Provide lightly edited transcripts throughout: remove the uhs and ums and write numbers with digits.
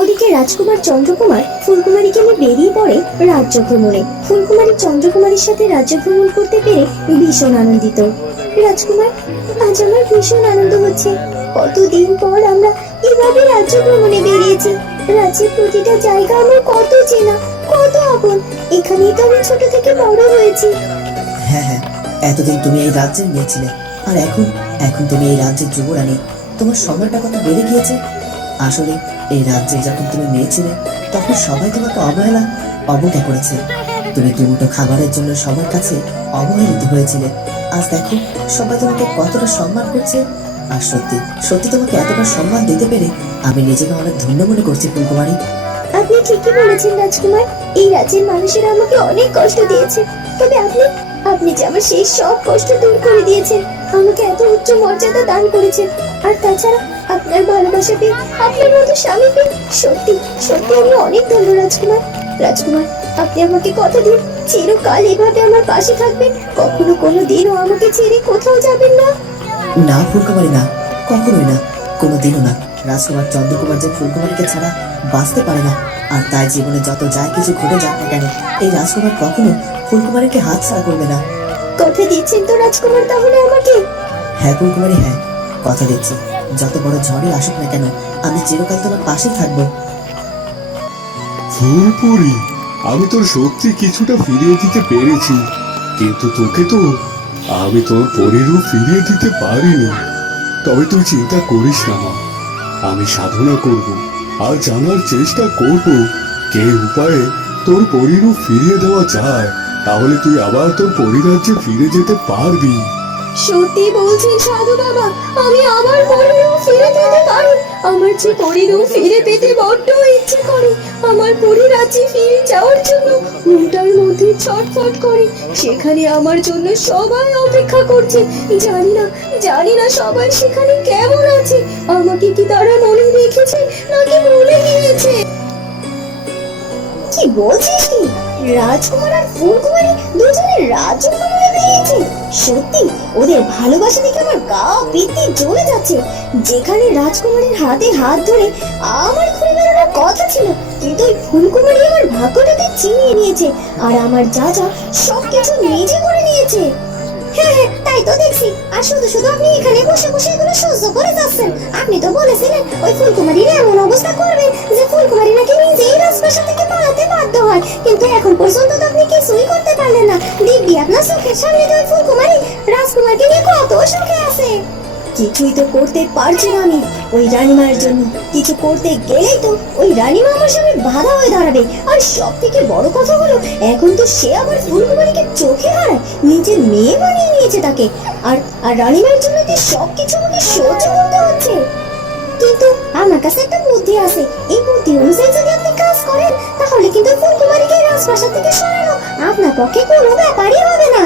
ওদিকে রাজকুমার চন্দ্রকুমার ফুলকুমারীকে নিয়ে বেরিয়ে পড়ে রাজ্য ভ্রমণে। ফুলকুমারী চন্দ্রকুমারীর সাথে রাজ্য ভ্রমণ করতে পেরে ভীষণ আনন্দিত। রাজকুমার, আজ আমার ভীষণ আনন্দ হচ্ছে। কতদিন পর আমরা এভাবে রাজ্য ভ্রমণে বেরিয়েছি। রাজ্যের প্রতিটা জায়গা আমার কত চেনা, কত আপন। এখানেই তো আমি ছোট থেকে বড় হয়েছি। হ্যাঁ হ্যাঁ, এতদিন তুমি এই রাজ্যের মেয়ে ছিলে, আর এখন এখন তুমি এই রাজ্যের যুবরানী। তোমার সম্মানটা কত বেড়ে গিয়েছে। আসলে এই রাজ্যে যখন তুমি মেয়ে ছিলে তখন সবাই তোমাকে অবজ্ঞা করেছে। তুমি দুমুঠো খাবারের জন্য সবার কাছে অবহেলিত হয়েছিলে। আজ দেখো সবাই তোমাকে কতটা সম্মান করছে। আর সত্যি সত্যি তোমাকে এতটা সম্মান দিতে পেরে আমি নিজেকে অনেক ধন্য মনে করছি ফুলকুমারী। আপনি ঠিকই বলেছেন রাজকুমার। এই রাজ্যের মানুষেরা আমাকে অনেক কষ্ট দিয়েছে, তবে আপনি আপনি যে আমার সেই সব কষ্ট দূর করে দিয়েছেন, আমাকে এত উচ্চ মর্যাদা দান করেছেন। আর তাছাড়া আপনার ভালোবাসা পেয়ে, আপনার মতো স্বামী পেয়ে সত্যি সত্যি আমি অনেক ধন্য রাজকুমার। রাজকুমার, আপনি আমাকে কথা দিন চিরকাল এভাবে আমার পাশে থাকবেন, কখনো কোনো দিনও আমাকে ছেড়ে কোথাও যাবেন না। না ফুলকুমারী, না, কখনোই না, কোনোদিনও না। রাজকুমার চন্দ্রকুমার যে ফুলকুমারীকে ছাড়া বাঁচতে পারে না। আর তাই জীবনে যত যাই কিছু ঘটে যাক না কেন, এই রাজকুমার কখনো ফুলকুমারীকে হাত ছাড়া করবে না। কথা দিচ্ছেন তো রাজকুমার তাহলে আমাকে? হ্যাঁ ফুলকুমারী, হ্যাঁ, কথা দিচ্ছি। যত বড় ঝড়ই আসুক না কেন, আমি চিরকাল তোমার পাশেই থাকবো। ফুলপুরি, আমি তোর সত্যি কিছুটা ফিরিয়ে দিতে পেরেছি, কিন্তু তোকে তো আমি তোর পরিরূপ ফিরিয়ে দিতে পারিনি। তবে তুই চিন্তা করিস না মা, আমি সাধনা করব আর জানার চেষ্টা করব কে উপায়ে তোর পরিরূপ ফিরিয়ে দেওয়া যায়। তাহলে তুই আবার তোর পরিরাজ্যে ফিরে যেতে পারবি। সত্যি বলছেন সাধু বাবা? আমি আমার পরিরূপ ফিরে পেতে পারি? আমার যে পরিরূপ ফিরে পেতে বড্ড ইচ্ছে করে। আমার পরিরাজ্যে ফিরে যাওয়ার জন্য মনটার মধ্যে ছটফট করে। সেখানে আমার জন্য সবাই অপেক্ষা করছে। জানি না সবাই সেখানে কেমন আছে। আমাকে কি তারা মনে রেখেছে নাকি ভুলে গিয়েছে? কি বলছিস কি? রাজকুমার আর ফুলকুমারী দুজনে রাজ্য ভ্রমণে বেরিয়েছে? সত্যি ওদের ভালোবাসা দেখে আমার গা পিত্তি জ্বলে যাচ্ছে। যেখানে রাজকুমারীর হাতে হাত ধরে আমার ঘুরে বেড়ানোর কথা ছিল, কিন্তু ওই ফুলকুমারী আমার ভাগ্যটাকে চিনিয়ে নিয়েছে আর আমার যা যা সবকিছু নিজে করে নিয়েছে। হ্যাঁ হ্যাঁ, তাই তো দেখছি। আর শুধু শুধু আপনি এখানে বসে বসে এগুলো সহ্য করে যাচ্ছেন। আপনি তো বলেছিলেন ওই ফুলকুমারীর এমন অবস্থা করবে যে ফুলকুমারী নাকি নিজেই রাজপ্রাসাদ থেকে পালাতে বাধ্য হয়, কিন্তু এখন পর্যন্ত তো আপনি কিছুই করতে পারলেন না। দিব্যি আপনার চোখের সামনে তো ওই ফুলকুমারী রাজকুমারকে নিয়ে কত সুখে আছে। কিছুই তো করতে পারছি না আমি ওই রানীমার জন্য। কিছু করতে গেলেই তো ওই রানীমা আমার সামনে বাধা হয়ে দাঁড়াবে। আর সব থেকে বড় কথা হলো, এখন তো সে আবার ফুলকুমারীকে চোখে হারায়, নিজের মেয়ে বানিয়ে নিয়েছে তাকে। আর আর রানীমার জন্য তো সবকিছু আমাকে সহ্য করতে হচ্ছে। কিন্তু আমার কাছে একটা বুদ্ধি আছে। এই বুদ্ধি অনুযায়ী যদি আপনি কাজ করেন, তাহলে কিন্তু ফুলকুমারীকে রাজপ্রাসাদ থেকে সরানো আপনার পক্ষে কোনো ব্যাপারই হবে না।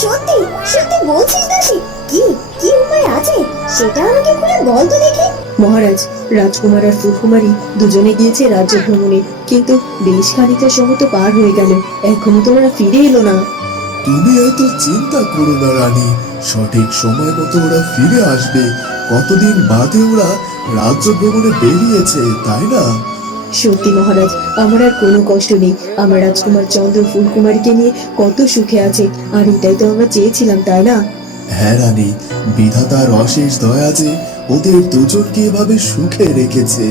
সত্যি সত্যি বলছিস দাসী? কি কি উপায় আছে সেটা আমাকে খুলে বল তো দেখি। মহারাজ, রাজকুমার আর ফুলকুমারী দুজনে গিয়েছে রাজ্য ভ্রমণে, কিন্তু বেশ খানিকটা সময় তো পার হয়ে গেল, এখনো তো ওরা ফিরে এলো না। তুমি এত চিন্তা করো না রানী, সঠিক সময় মতো ওরা ফিরে আসবে। কতদিন বাদে ওরা রাজ্য ভ্রমণে বেরিয়েছে, তাই না? সত্যি মহারাজ, আমার আর কোনো কষ্ট নেই। আমার রাজকুমার চন্দ্র ফুলকুমারীকে নিয়ে কত সুখে আছে, আর এটাই তো আমরা চেয়েছিলাম, তাই না? হ্যাঁ রানী, বিধাতার অশেষ দয়া যে ওদের দুজনকে এভাবে সুখে রেখেছে।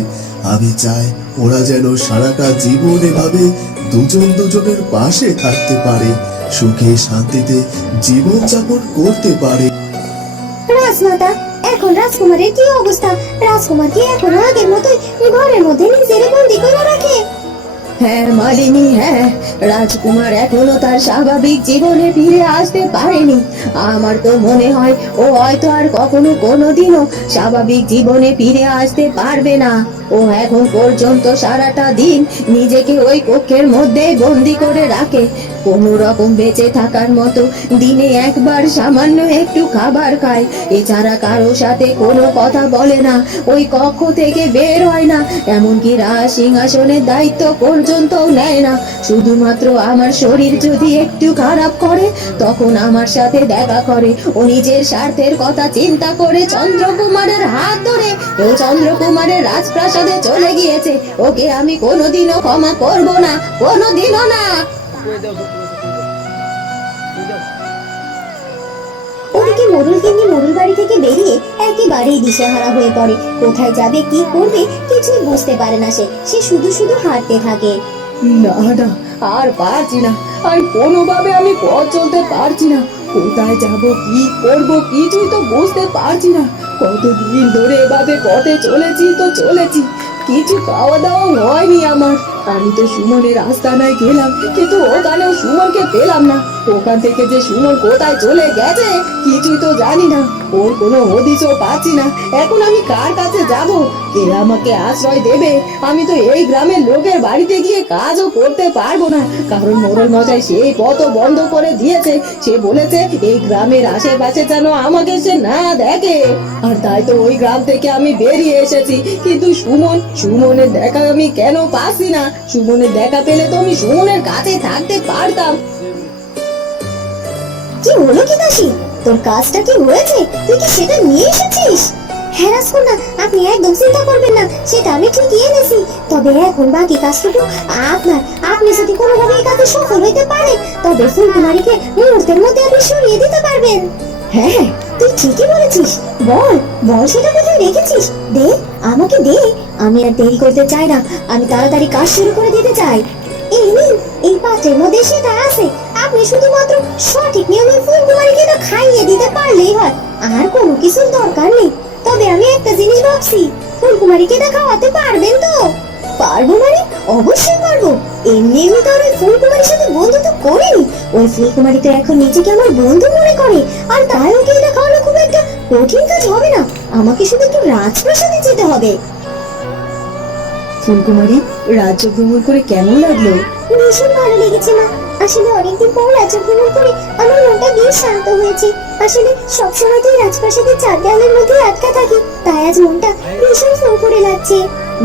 আমি চাই ওরা যেন সারাটা জীবন এভাবে দুজন দুজনের পাশে থাকতে পারে, সুখে শান্তিতে জীবন যাপন করতে পারে। রাজমাতা, এখন রাজকুমারের কি অবস্থা? রাজকুমার কি এখন আগের মতোই ঘরের মধ্যে নিজের বন্দি করে রাখে? হ্যাঁ মালিনী, হ্যাঁ, রাজকুমার এখনো তার স্বাভাবিক জীবনে ফিরে আসতে পারেনি। আমার তো মনে হয় ও হয়তো আর কখনো কোনোদিনও স্বাভাবিক জীবনে ফিরে আসতে পারবে না। ও এখন পর্যন্ত সারাটা দিন নিজেকে ওই কক্ষের মধ্যে বন্দি করে রাখে। কোনো রকম বেঁচে থাকার মতো দিনে একবার সামান্য একটু খাবার খায়, এছাড়া কারো সাথে কোনো কথা বলে না, ওই কক্ষ থেকে বের হয় না, এমনকি রাজ সিংহাসনের দায়িত্ব পর্যন্ত নেয় না। শুধুমাত্র আমার শরীর যদি একটু খারাপ করে তখন আমার সাথে দেখা করে। ও নিজের স্বার্থের কথা চিন্তা করে চন্দ্রকুমারের হাত ধরে ও চন্দ্রকুমারের রাজপ্রাসাদ প্রাসাদে চলে গিয়েছে, ওকে আমি কোনোদিনও ক্ষমা করব না, কোনোদিনও না। ওদিকে মোড়ল গিন্নি মোড়ল বাড়ি থেকে বেরিয়ে একেবারেই দিশেহারা হয়ে পড়ে। কোথায় যাবে, কি করবে কিছুই বুঝতে পারে না। সে শুধু শুধু হাঁটতে থাকে। না না, আর পারছি না, আর কোনোভাবে আমি পথ চলতে পারছি না। কোথায় যাব, কি করব কিছুই তো বুঝতে পারছি না। কতদিন ধরে এভাবে পথে চলেছি, কিছু খাওয়া দাওয়া হয়নি আমার। আমি তো সুমনের আস্তানায় গেলাম, কিন্তু ওখানেও সুমনকে পেলাম না। ওখান থেকে যে সুমন কোথায় চলে গেছে কিছুই তো জানি না, ওর কোনো হদিশও পাচ্ছি না। এখন আমি কার কাছে যাব, কে আমাকে আশ্রয় দেবে? আমি তো এই গ্রামের লোকের বাড়িতে গিয়ে কাজও করতে পারবো না, কারণ মোড়ল মশাই সেই পথ বন্ধ করে দিয়েছে। সে বলেছে এই গ্রামের আশেপাশে যেন আমাকে সে না দেখে, আর তাই তো ওই গ্রাম থেকে আমি বেরিয়ে এসেছি। কিন্তু সুমনের দেখা আমি কেন পাচ্ছি না? সুমনের দেখা পেলে তো আমি সুমনের কাছে থাকতে পারতাম। কি হলো কি দাসী, তোর কাজটা কি হয়েছে? তুই কি সেটা নিয়ে এসেছিস? হ্যাঁ রাজকন্যা, আপনি একদম চিন্তা করবেন না, সেটা আমি ঠিকই এনেছি। তবে এখন বাকি কাজটুকু আপনার। আপনি যদি কোনোভাবে এই কাজে সফল হইতে পারেন, তবে ফুলকুমারীকে মুহূর্তের মধ্যে আপনি সরিয়ে দিতে পারবেন। হ্যাঁ, তুই ঠিকই বলেছিস। বল সেটা কোথায় রেখেছিস? দে, আমাকে দে। আমি আর দেরি করতে চাই না, আমি তাড়াতাড়ি কাজ শুরু করে দিতে চাই। এই নিন, এই পাত্রের মধ্যে সেটা আছে। আপনি শুধুমাত্র সঠিক নিয়মে ফুলকুমারীকে এটা খাইয়ে দিতে পারলেই হয়, আর কোনো কিছুর দরকার নেই। তবে আমি একটা জিনিস ভাবছি, ফুলকুমারীকে এটা খাওয়াতে পারবেন তো? পারবো মানে? অবশ্যই পারবো। এমনি তো আর ওই ফুলকুমারীর সাথে বন্ধুত্ব করিনি। ওই ফুলকুমারী তো এখন নিজেকে আমার বন্ধু মনে করে, আর তাই ওকে এটা খাওয়ানো খুব একটা কঠিন কাজ হবে না। আমাকে শুধু একটু রাজপ্রাসাদে যেতে হবে। ফুলকুমারী, রাজ্য ভ্রমণ করে কেমন লাগলো? ভীষণ ভালো লেগেছে মা। আসলে অনেকদিন পর রাজ্য ভ্রমণ করে আমার মনটা বেশ শান্ত হয়েছে। আসলে সবসময় তো রাজপ্রাসাদের চার দেওয়ালের মধ্যে আটকা থাকি, তাই আজ মনটা ভীষণ ফুরফুরে লাগছে।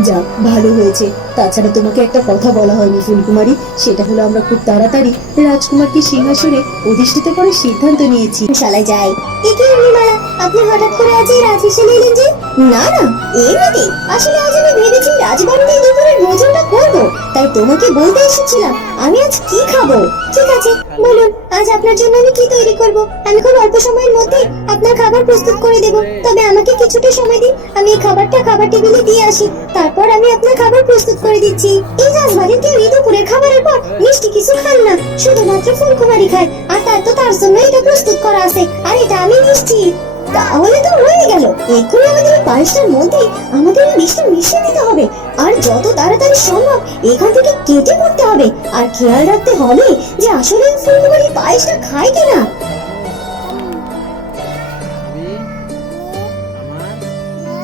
যাক, ভালো হয়েছে। তাছাড়া তোমাকে একটা কথা বলা হয়নি ফুলকুমারী, সেটা হলো আমরা খুব তাড়াতাড়ি রাজকুমারকে সিংহাসনে অধিষ্ঠিত করার সিদ্ধান্ত নিয়েছি। শালায় যাই। একে মালা, আপনি হঠাৎ করে আজ এই রাজহিসেবে এলেন যে? না না, এমনিতে। আসলে আজ আমি ভেবেছি রাজবাড়িতে দুপুরের ভোজনটা করবো, তাই তোমাকে বলতে এসেছিলাম আমি আজ কি খাবো। ঠিক আছে, বলুন আজ আপনার জন্য আমি কি তৈরি করব। আমি খুব অল্প সময়ের মধ্যে আপনার খাবার প্রস্তুত করে দেব। তবে আমাকে কিছুটা সময় দিন, আমি এই খাবারটা খাবার টেবিলে দিয়ে আসি, তারপর আমি আপনার খাবার প্রস্তুত করে দিচ্ছি। এই রাজবাড়ির কেউ এই দুপুরের খাবারের পর মিষ্টি কিছু খান না, শুধুমাত্র ফুলকুমারী খায়, আর তার জন্য এটা প্রস্তুত করা আছে, আর এটা আমি নিশ্চিত। তাহলে তো হয়ে গেল। এক্ষুনি আমাদের এই পায়েসটার মধ্যে আমাদের এই বিষটা মিশিয়ে দিতে হবে, আর যত তাড়াতাড়ি সম্ভব এখান থেকে কেটে পড়তে হবে। আর খেয়াল রাখতে হবে যে আসলে ফুলকুমারী পায়েসটা খায় কিনা।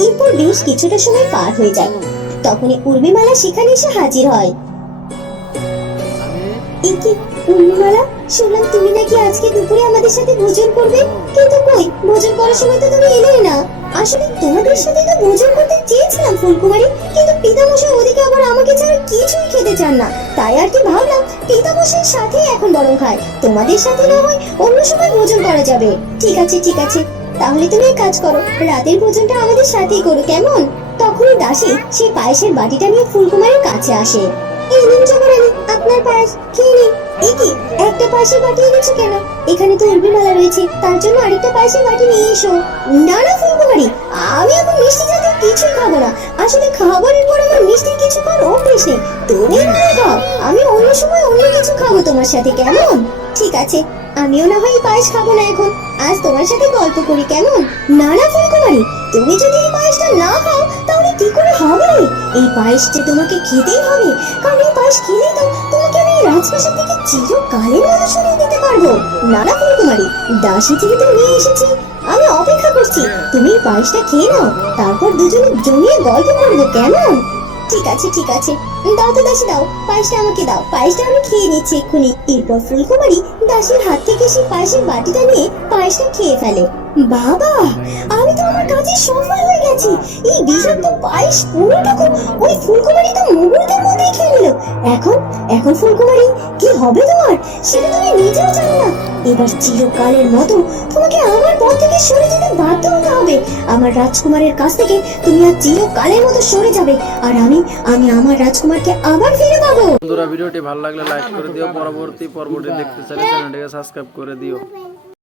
এরপর বেশ কিছুটা সময় পার হয়ে যায়। তখনই উর্মিমালা সেখানে এসে হাজির হয়। একি উর্মিমালা, শুনলাম তুমি নাকি আজকে দুপুরে আমাদের সাথে ভোজন করবে, কিন্তু কই ভোজন করার সময় তো তুমি এলেই না। আসলে তোমাদের সাথে তো ভোজন করতে চেয়েছিলাম ফুলকুমারী, কিন্তু পিতামশাই ওদিকে আবার আমাকে ছাড়া কিছুই খেতে চান না। তাই আর কি ভাবলাম পিতামশাইয়ের সাথে এখন বরং খায়, তোমাদের সাথে না হয় অন্য সময় ভোজন করা যাবে। ঠিক আছে ঠিক আছে, তাহলে তুমি এক কাজ করো, রাতের ভোজনটা আমাদের সাথেই করো, কেমন? তখনই দাসী সেই পায়েসের বাটিটা নিয়ে ফুলকুমারীর কাছে আসে। এই নিন যমরানী, আপনার পায়েস খেয়ে নিন। একি একটা পায়েসের বাটি এনেছো কেন? এখানে তো উর্মিমালা রয়েছে, তার জন্য আরেকটা পায়েসের বাটি নিয়ে এসো। না না ফুলকুমারী, আমি এখন মিষ্টি জাতীয় কিছুই খাবো না। আসলে খাবারের পর আমার মিষ্টি কিছু খাওয়ার অভ্যেস নেই। তুমি মনে খাও, আমি অন্য সময় অন্য কিছু খাবো তোমার সাথে, কেমন? ঠিক আছে, আমিও না হয় এই পায়েস খাবো না এখন, আজ তোমার সাথে গল্প করি, কেমন? না না ফুলকুমারী, তুমি যদি এই পায়েসটা না খাও তাহলে কি করে হবে? এই পায়েস যে তোমাকে খেতেই হবে, কারণ এই পায়েস খেলেই তো তোমাকে আমি এই রাজপ্রাসাদ থেকে চিরকালের মতো সরিয়ে দিতে পারবো। না না ফুলকুমারী, দাসী যেহেতু নিয়ে এসেছি, আমি অপেক্ষা করছি। তুমি এই পায়েসটা খেয়ে নাও, তারপর দুজনে জমিয়ে গল্প করবো, কেমন? ঠিক আছে ঠিক আছে, দাও তো দাসী, দাও পায়েসটা আমাকে দাও, পায়েসটা আমি খেয়ে নিচ্ছি এক্ষুনি। এরপর ফুলকুমারী দাসীর হাত থেকে সেই পায়েসের বাটিটা নিয়ে পায়েসটা খেয়ে ফেলে। বাবা, আমি তো আমার কাজে সফল হয়ে গেছি। এই বিষাক্ত পায়েস পুরোটুকু ওই ফুলকুমারী তো মুহূর্তের মধ্যেই খেয়ে নিল। এখন ফুলকুমারী কি হবে তোমার, সেটা তুমি নিজেও জানো না। এবার চিরকালের মতো তোমাকে আমার পথ থেকে সরে যেতে বাধ্য হতে হবে। আমার রাজকুমারের কাছ থেকে তুমি আর চিরকালের মতো সরে যাবে, আর আমি আমার রাজকুমারকে আবার ফিরে পাবো। বন্ধুরা ভিডিওটি ভালো লাগলে লাইক করে দিও, পরবর্তী পর্বটি দেখতে চাইলে চ্যানেলটিকে সাবস্ক্রাইব করে দিও।